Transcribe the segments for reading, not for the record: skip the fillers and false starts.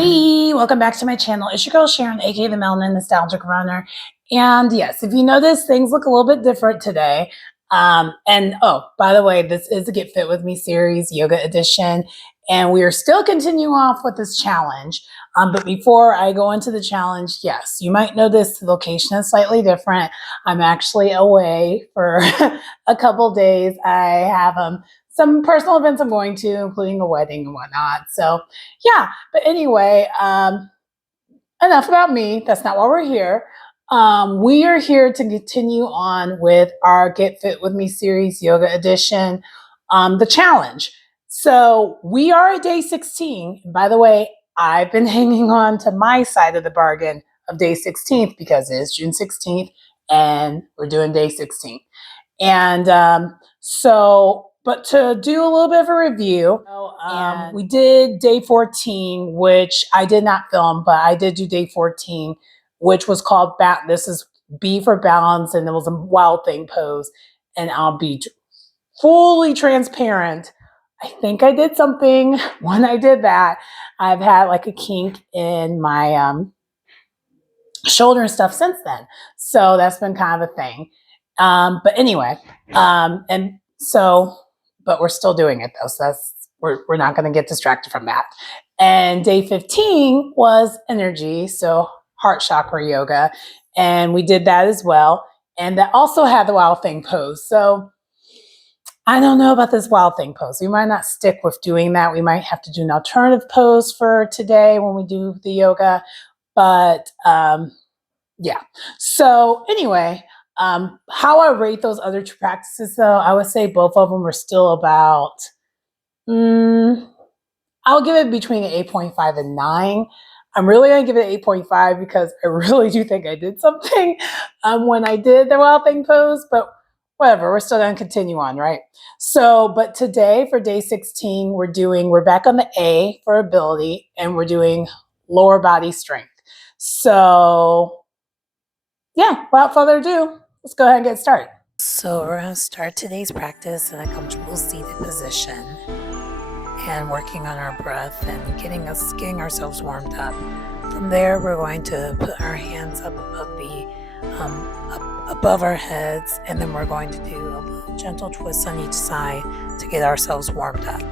Hi, welcome back to my channel. It's your girl Sharon, aka the Melanin Nostalgic Runner. And yes, if you notice, things look a little bit different today. And oh, by the way, this is a Get Fit With Me series, yoga edition, and we are still continuing off with this challenge. But before I go into the challenge, yes, you might notice the location is slightly different. I'm actually away for a couple days. I have some personal events I'm going to, including a wedding and whatnot. So yeah, but anyway, enough about me. That's not why we're here. We are here to continue on with our Get Fit With Me series, yoga edition, the challenge. So we are at day 16. By the way, I've been hanging on to my side of the bargain of day 16th because it is June 16th and we're doing day 16. And but to do a little bit of a review, we did day 14, which I did not film, but I did do day 14, which was called this is B for balance, and it was a wild thing pose. And I'll be fully transparent. I think I did something when I did that. I've had like a kink in my shoulder and stuff since then. So that's been kind of a thing. But anyway, but we're still doing it though. So we're not going to get distracted from that. And day 15 was energy. So heart chakra yoga. And we did that as well. And that also had the wild thing pose. So I don't know about this wild thing pose. We might not stick with doing that. We might have to do an alternative pose for today when we do the yoga. But yeah. So anyway, how I rate those other two practices though, I would say both of them are still about, I'll give it between an 8.5 and 9. I'm really going to give it 8.5 because I really do think I did something when I did the wild thing pose, but whatever, we're still going to continue on, right? So, but today for day 16, we're back on the A for ability and we're doing lower body strength. So yeah, without further ado, let's go ahead and get started. So we're going to start today's practice in a comfortable seated position and working on our breath and getting ourselves warmed up. From there, we're going to put our hands up above our heads, and then we're going to do a little gentle twist on each side to get ourselves warmed up.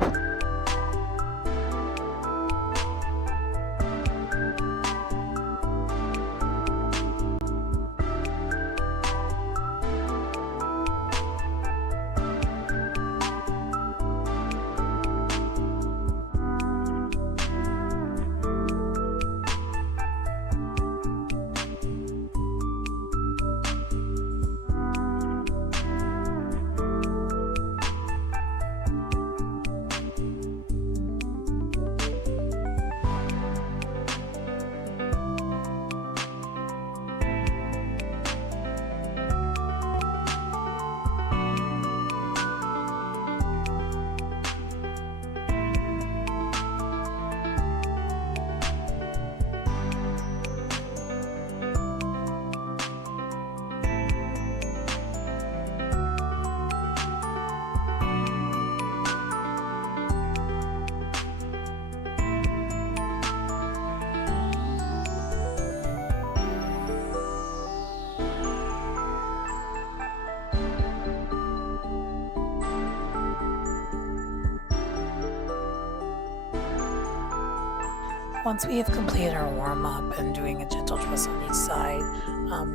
Once we have completed our warm-up and doing a gentle twist on each side,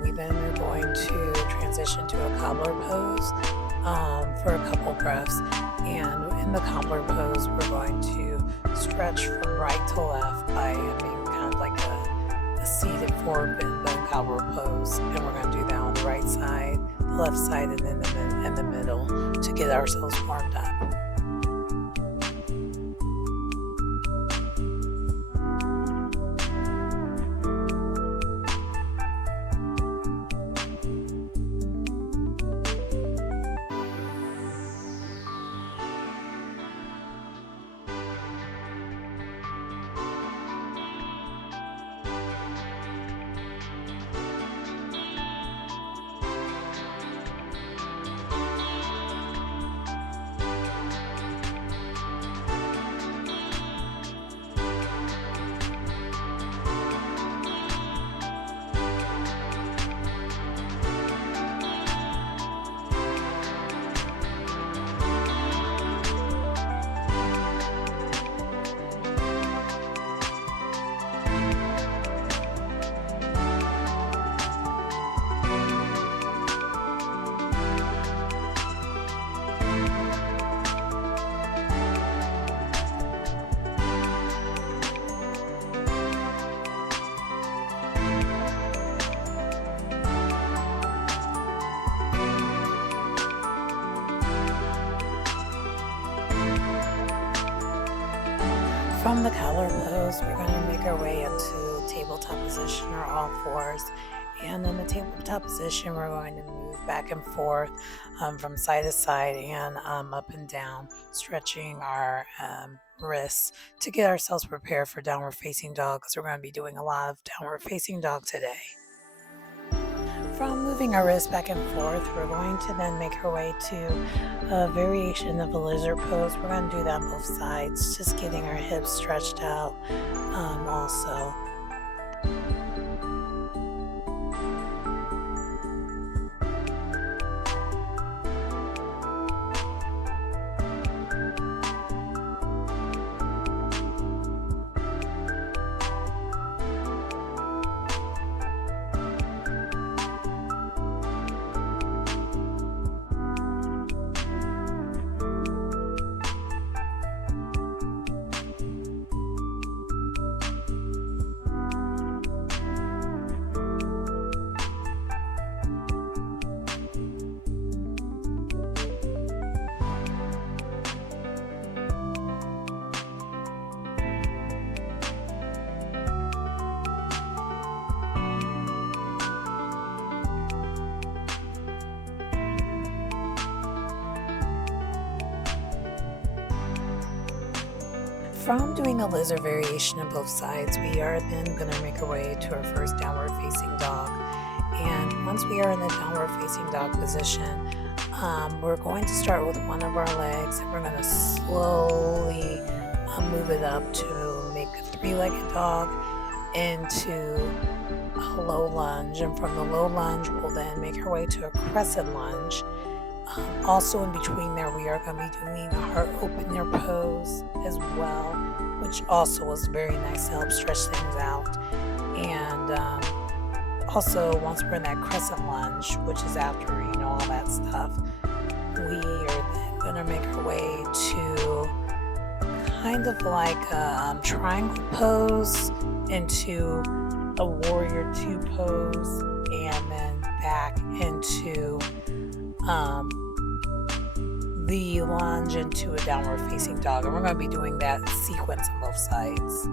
we then are going to transition to a Cobbler Pose for a couple breaths. And in the Cobbler Pose, we're going to stretch from right to left by having kind of like a seated forward bend Cobbler Pose. And we're going to do that on the right side, the left side, and then in the middle to get ourselves warmed up. From the Cobbler Pose, we're going to make our way into tabletop position or all fours. And in the tabletop position, we're going to move back and forth from side to side and up and down, stretching our wrists to get ourselves prepared for downward facing dog, because we're going to be doing a lot of downward facing dog today. From moving our wrists back and forth, we're going to then make our way to a variation of a lizard pose. We're going to do that on both sides, just getting our hips stretched out also. From doing a lizard variation on both sides, we are then going to make our way to our first downward facing dog. And once we are in the downward facing dog position, we're going to start with one of our legs, and we're going to slowly move it up to make a three-legged dog into a low lunge. And from the low lunge, we'll then make our way to a crescent lunge. Also in between there, we are going to be doing a heart opener pose as well, which also was very nice to help stretch things out. And also, once we're in that crescent lunge, which is after, all that stuff, we are then going to make our way to kind of like a triangle pose into a warrior two pose, and then back into the lunge into a downward facing dog. And we're going to be doing that sequence on both sides.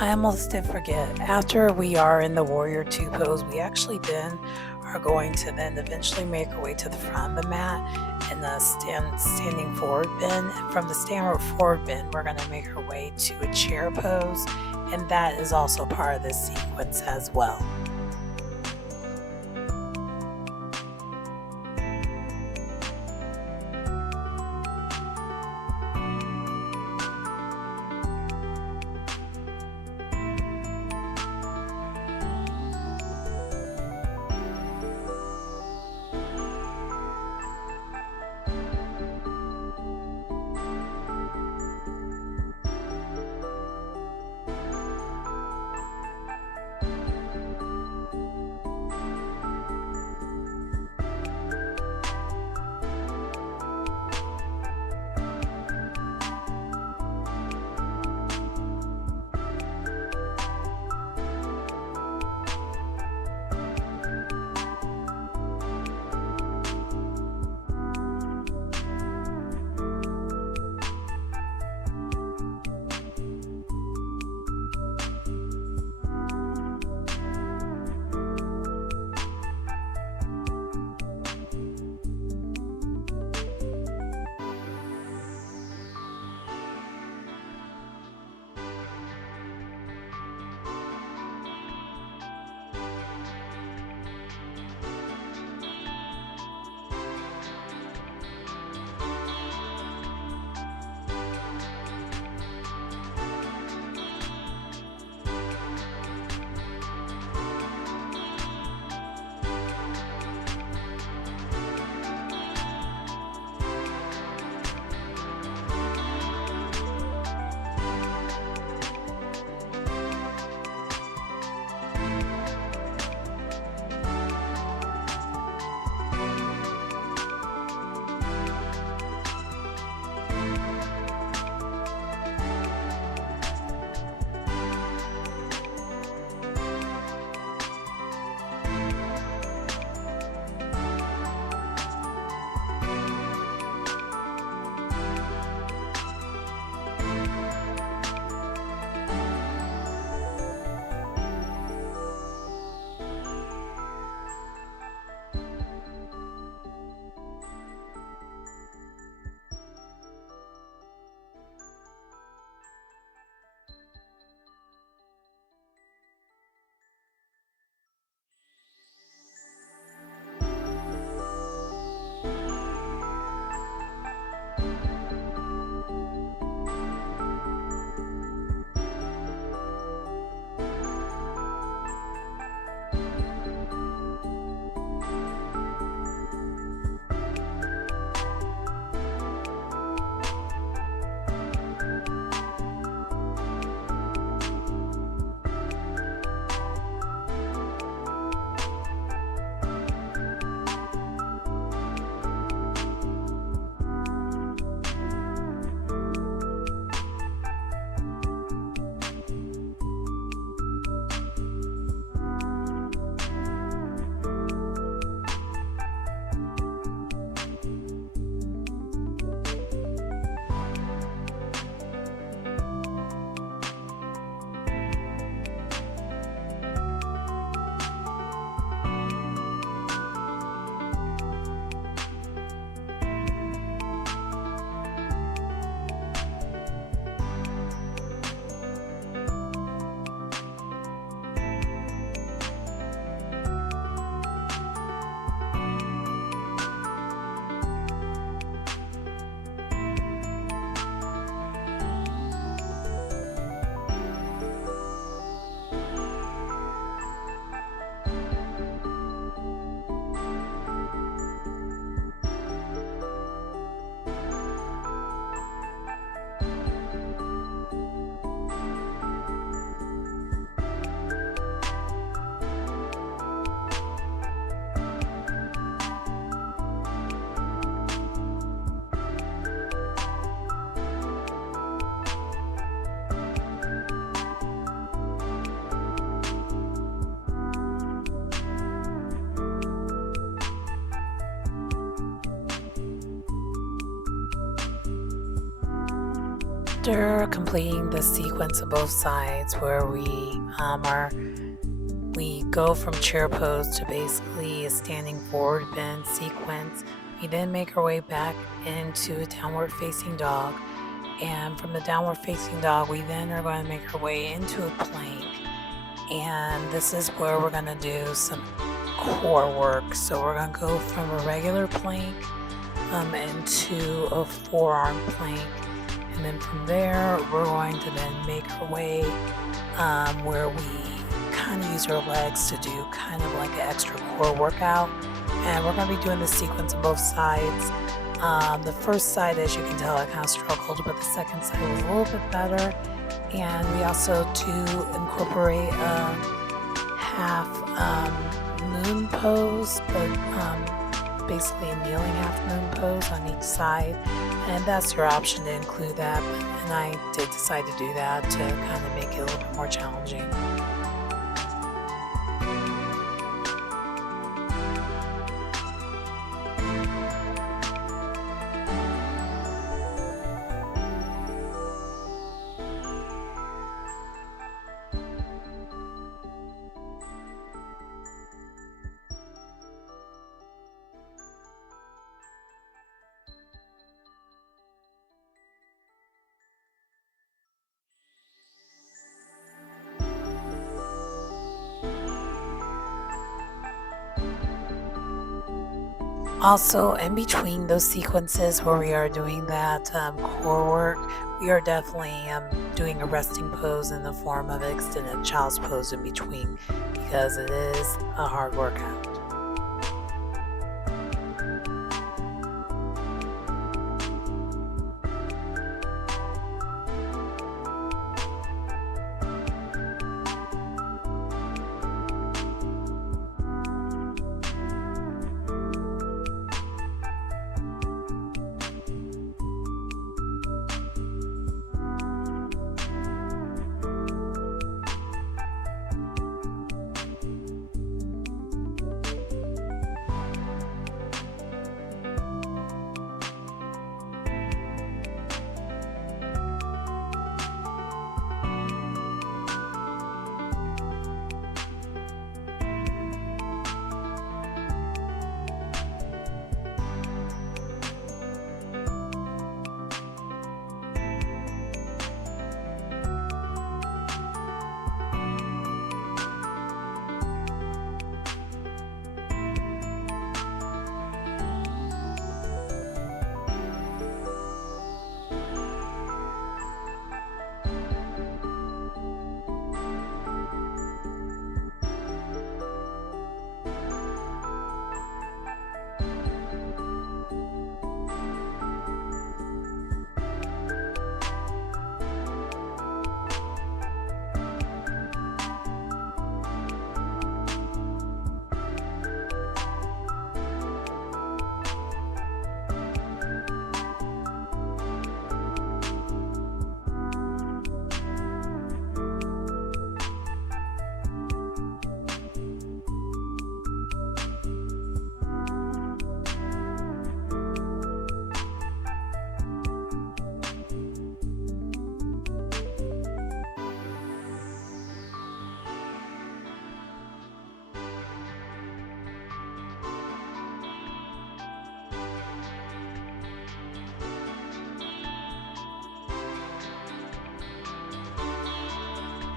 I almost did forget. After we are in the warrior two pose, we actually then are going to then eventually make our way to the front of the mat in the standing forward bend. And from the standing forward bend, we're going to make our way to a chair pose, and that is also part of this sequence as well. After completing the sequence of both sides where we are We go from chair pose to basically a standing forward bend sequence. We then make our way back into a downward facing dog. And from the downward facing dog, we then are going to make our way into a plank. And this is where we're going to do some core work. So we're going to go from a regular plank into a forearm plank. And then from there, we're going to then make our way where we kind of use our legs to do kind of like an extra core workout. And we're going to be doing this sequence on both sides. The first side, as you can tell, I kind of struggled, but the second side was a little bit better. And we also do incorporate a half moon pose, but basically a kneeling half moon pose on each side. And that's your option to include that. And I did decide to do that to kind of make it a little bit more challenging. Also, in between those sequences where we are doing that core work, we are definitely doing a resting pose in the form of an extended child's pose in between, because it is a hard workout.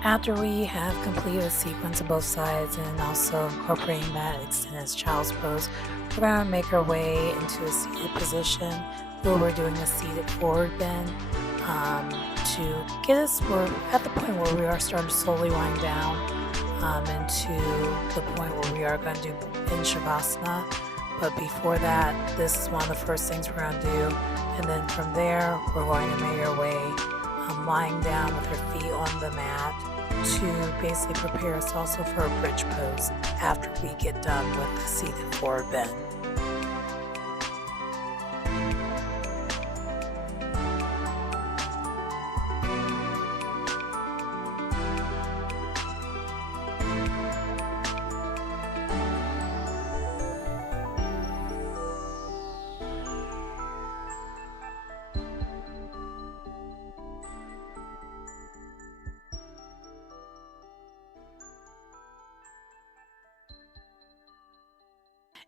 After we have completed a sequence of both sides and also incorporating that extended child's pose, we're going to make our way into a seated position where we're doing a seated forward bend to get us, we're at the point where we are starting to slowly wind down into the point where we are going to do in Shavasana. But before that, this is one of the first things we're going to do. And then from there, we're going to make our way lying down with our feet on the mat to basically prepare us also for a bridge pose after we get done with the seated forward bend.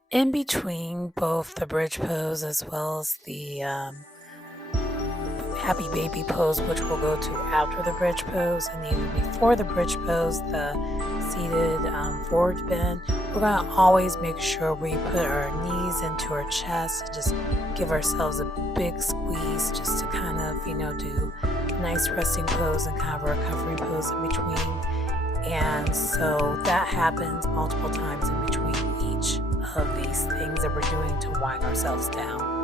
In between both the bridge pose as well as the happy baby pose, which we'll go to after the bridge pose, and even before the bridge pose, the seated forward bend, we're going to always make sure we put our knees into our chest and just give ourselves a big squeeze just to kind of, do a nice resting pose and kind of a recovery pose in between. And so that happens multiple times in between each of these things that we're doing to wind ourselves down.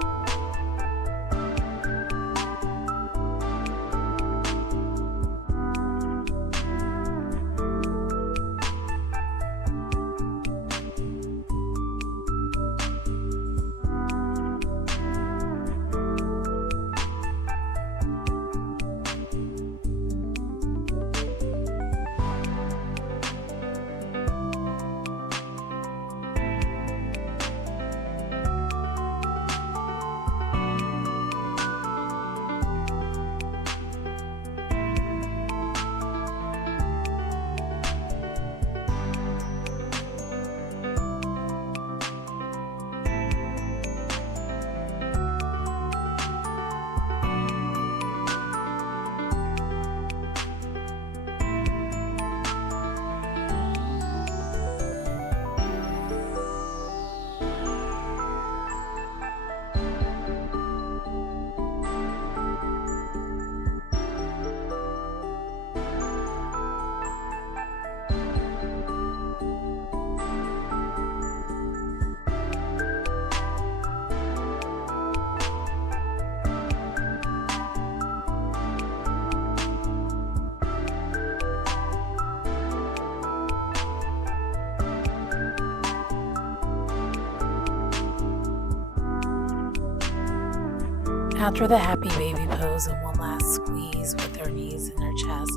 After the happy baby pose and one last squeeze with our knees in our chest,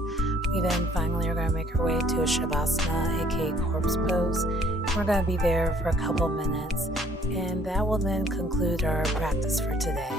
we then finally are going to make our way to a Shavasana, aka corpse pose. We're going to be there for a couple minutes, and that will then conclude our practice for today.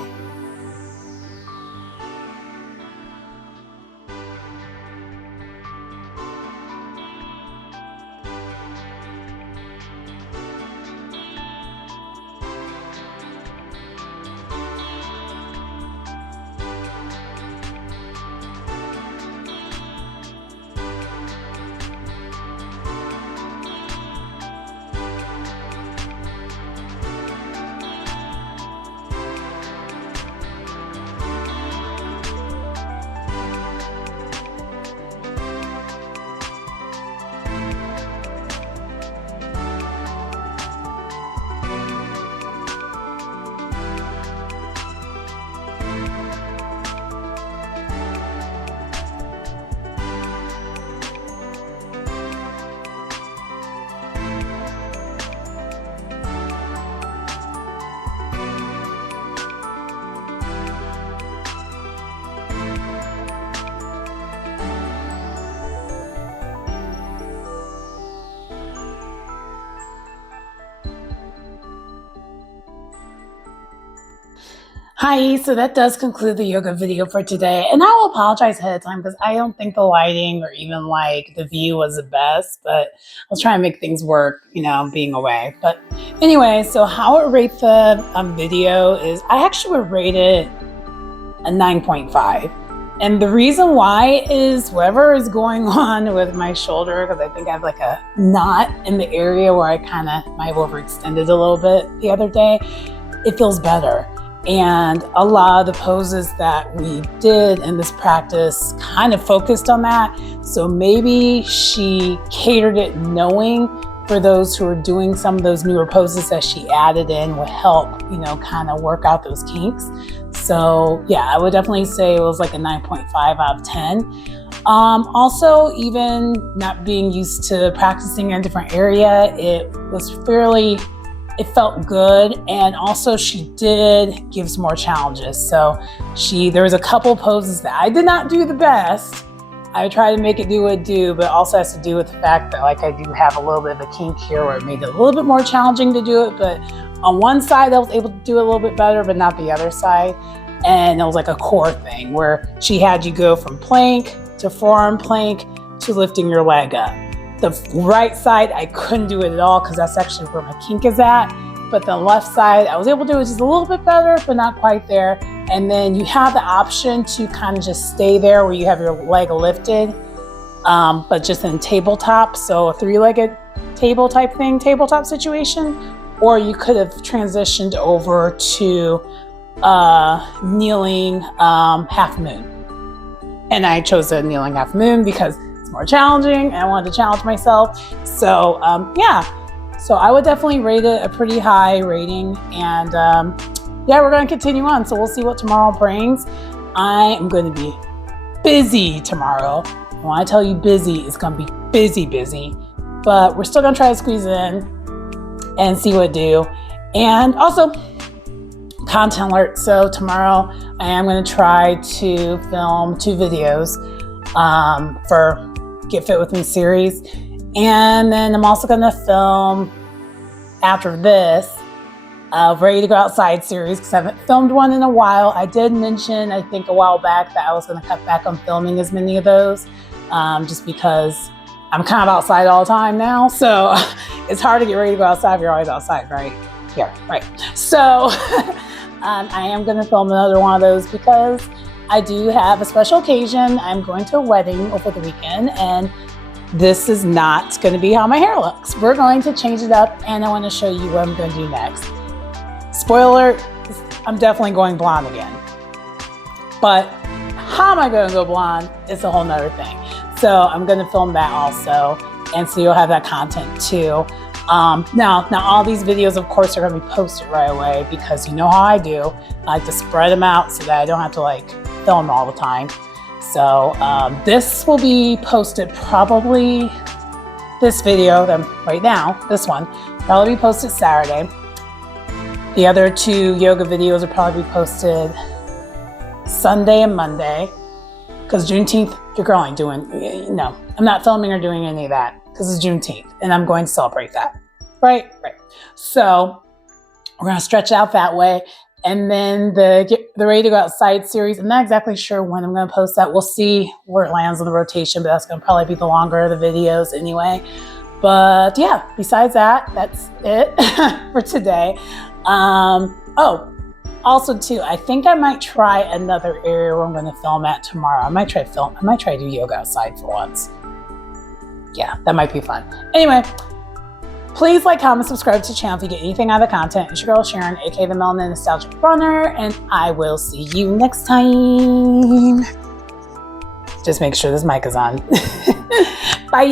Hi, so that does conclude the yoga video for today. And I will apologize ahead of time because I don't think the lighting or even like the view was the best, but I'll try and make things work, being away. But anyway, so how I would rate the video is I actually would rate it a 9.5. And the reason why is whatever is going on with my shoulder, because I think I have like a knot in the area where I kind of might have overextended a little bit the other day, it feels better. And a lot of the poses that we did in this practice kind of focused on that. So maybe she catered it knowing for those who are doing some of those newer poses that she added in would help, kind of work out those kinks. So yeah, I would definitely say it was like a 9.5 out of 10. Also, even not being used to practicing in a different area, it felt good, and also she did give some more challenges. So there was a couple poses that I did not do the best. I tried to make it do what it do, but it also has to do with the fact that I do have a little bit of a kink here where it made it a little bit more challenging to do it. But on one side I was able to do it a little bit better, but not the other side. And it was like a core thing where she had you go from plank to forearm plank to lifting your leg up. The right side, I couldn't do it at all because that's actually where my kink is at. but the left side, I was able to do it just a little bit better, but not quite there. And then you have the option to kind of just stay there where you have your leg lifted, but just in tabletop. So a 3-legged table type thing, tabletop situation, or you could have transitioned over to kneeling half moon. And I chose a kneeling half moon because it's more challenging and I wanted to challenge myself. So yeah, so I would definitely rate it a pretty high rating. And yeah, we're going to continue on. So we'll see what tomorrow brings. I am going to be busy tomorrow. When I tell you busy, it's going to be busy, but we're still going to try to squeeze it in and see what it do. And also content alert. So tomorrow I am going to try to film 2 videos for Get Fit With Me series. And then I'm also going to film after this Ready to Go Outside series because I haven't filmed one in a while. I did mention, I think a while back, that I was going to cut back on filming as many of those just because I'm kind of outside all the time now. So it's hard to get ready to go outside if you're always outside, right? Here, right. So I am going to film another one of those because I do have a special occasion. I'm going to a wedding over the weekend and this is not going to be how my hair looks. We're going to change it up and I want to show you what I'm going to do next. Spoiler alert, I'm definitely going blonde again. But how am I going to go blonde is a whole nother thing. So I'm going to film that also. And so you'll have that content too. Now all these videos, of course, are going to be posted right away because you know how I do. I like to spread them out so that I don't have to like film all the time. So this will be posted probably, this video right now, this one, probably be posted Saturday. The other 2 yoga videos will probably be posted Sunday and Monday because Juneteenth, your girl ain't doing, no, I'm not filming or doing any of that because it's Juneteenth and I'm going to celebrate that, right? So we're going to stretch it out that way. And then the Ready to Go Outside series, I'm not exactly sure when I'm going to post that. We'll see where it lands on the rotation, but that's going to probably be the longer of the videos anyway. But yeah, besides that, that's it for today. Oh, also too, I think I might try another area where I'm going to film at tomorrow. I might try to do yoga outside for once. Yeah, that might be fun. Anyway, please like, comment, subscribe to the channel if you get anything out of the content. It's your girl Sharon, aka the Melanin Nostalgic Runner, and I will see you next time. Just make sure this mic is on. Bye.